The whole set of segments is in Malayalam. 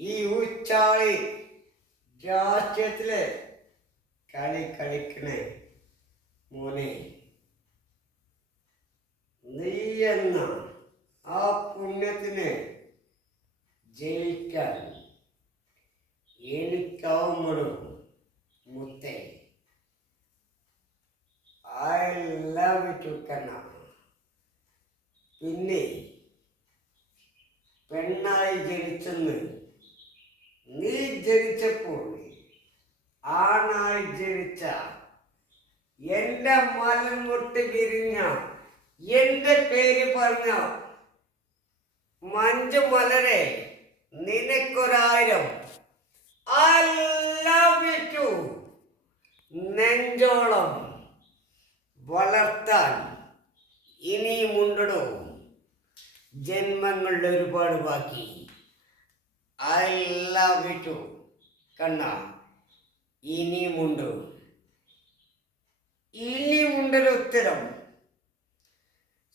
ഈ ഉച്ചാളി രാഷ്ട്രീയത്തിലെ കളി കളിക്കണേ മോനെ, നീ എന്ന ആ പുണ്യത്തിന് ജയിക്കാൻ എനിക്കാവുമ്പോഴും മുത്തേ, ഐ ലവ് ടു കണ്ണ. പിന്നെ പെണ്ണായി ജനിച്ചെന്ന് നീ ജനിച്ചപ്പോൾ ആണായി ജനിച്ച എൻ്റെ മലമുട്ട് വിരിഞ്ഞ എൻ്റെ പേര് പറഞ്ഞ മഞ്ജു മലരെ, നിനക്കൊരായിരം ഐ ലവ് യു നെഞ്ചോളം വളർത്താൻ ഇനിയുമുണ്ടോ ജന്മങ്ങളുടെ ഒരുപാട് ബാക്കി. ഐ ലവ് യു കണ്ണ. ഇനിയുമുണ്ടോ? ഇനിയുണ്ടൊരു ഉത്തരം.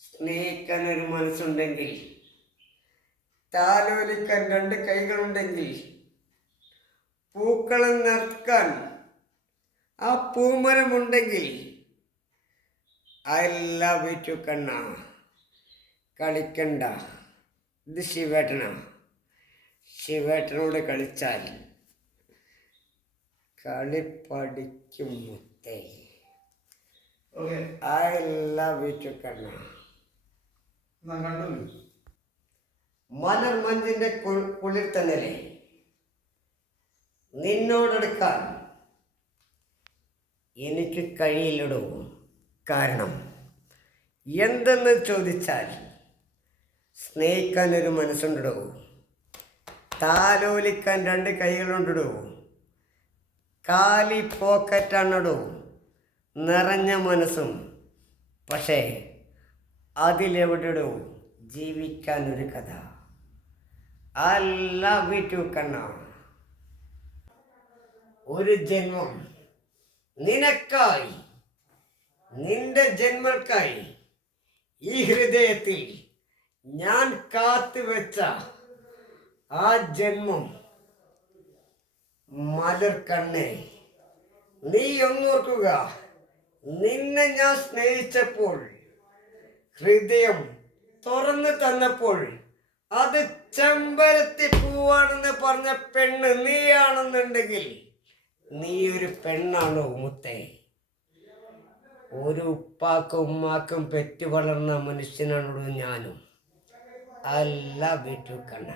സ്നേഹിക്കാൻ ഒരു മനസ്സുണ്ടെങ്കിൽ, താലോലിക്കാൻ രണ്ട് കൈകളുണ്ടെങ്കിൽ, പൂക്കളം നിറക്കാൻ ആ പൂമരമുണ്ടെങ്കിൽ, ഐ ലവ് യു കണ്ണ. കളിക്കണ്ട, ഇത് ശിവേട്ടനാ. ശിവേട്ടനോട് കളിച്ചാൽ കളി പഠിക്കും മുത്തേ. ഐ ലവ് യു കണ്ണ. മലർ മഞ്ഞിന്റെ കുളിർ തന്നലെ നിന്നോടെടുക്കാൻ എനിക്ക് കഴിയില്ലടോ. കാരണം എന്തെന്ന് ചോദിച്ചാൽ, സ്നേഹിക്കാൻ ഒരു മനസ്സുണ്ടോ, താലോലിക്കാൻ രണ്ട് കൈകളുണ്ടോ, കാലി പോക്കറ്റാണടോ നിറഞ്ഞ മനസ്സും. പക്ഷേ അതിലെവിടെയോ ജീവിക്കാൻ ഒരു കഥ. ഐ ലവ് യു കണ്ണ. ഒരു ജന്മം നിനക്കായി, നിന്റെ ജന്മക്കായി ഈ ഹൃദയത്തിൽ ഞാൻ കാത്തുവെച്ച ആ ജന്മം. മലർ കണ്ണേ, നീ ഒന്നോർക്കുക, നിന്നെ ഞാൻ സ്നേഹിച്ചപ്പോൾ, ഹൃദയം തുറന്നു തന്നപ്പോൾ, അത് ചെമ്പരത്തി പൂവാണെന്ന് പറഞ്ഞ പെണ്ണ് നീയാണെന്നുണ്ടെങ്കിൽ, നീ ഒരു പെണ്ണാണോ മുത്തേ? ഒരു ഉപ്പാക്കും ഉമ്മാക്കും പെറ്റു വളർന്ന മനുഷ്യനാണോ ഞാനും. I love you Kanna.